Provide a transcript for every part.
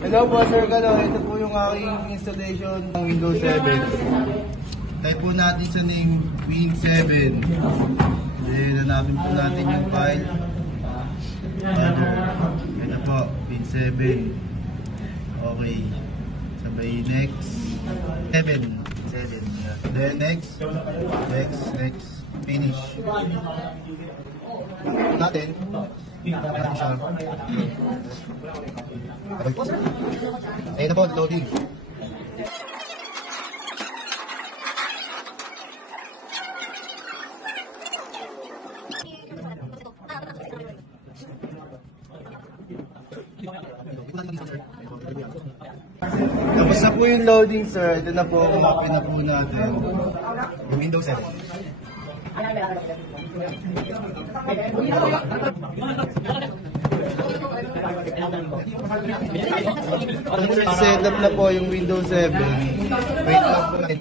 Hello po Sir Galo, ito po yung aking installation ng Windows 7. Type po natin sa name Win7. Then hanapin po natin yung file. Ito po, Win7. Okay. Sabay next. 7. Then next. Finish. Natin. Ayun na po, loading. Tapos na po yung loading, sir. Ito na po, open na po natin yung Windows 7. Setup na po yung Windows 7. Wait lang po natin.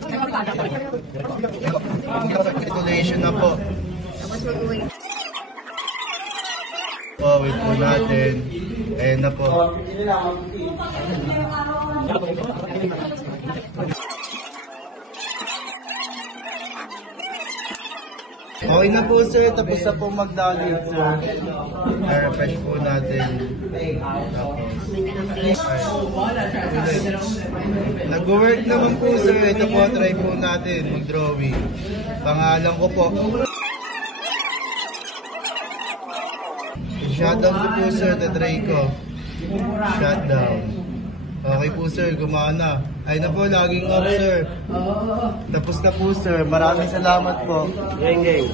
Installation na po. Wait po natin. Ayan na po. Okay na po sir, tapos na po mag-download sir. I-refresh po natin. Nag-work naman po sir, ito po try po natin mag-drawing. Pangalan ko po. Shutdown ko po sir, tatry ko. Shutdown. Okay po sir, gumana. Ay na po, laging off sir. Tapos na po sir, maraming salamat po. Gang.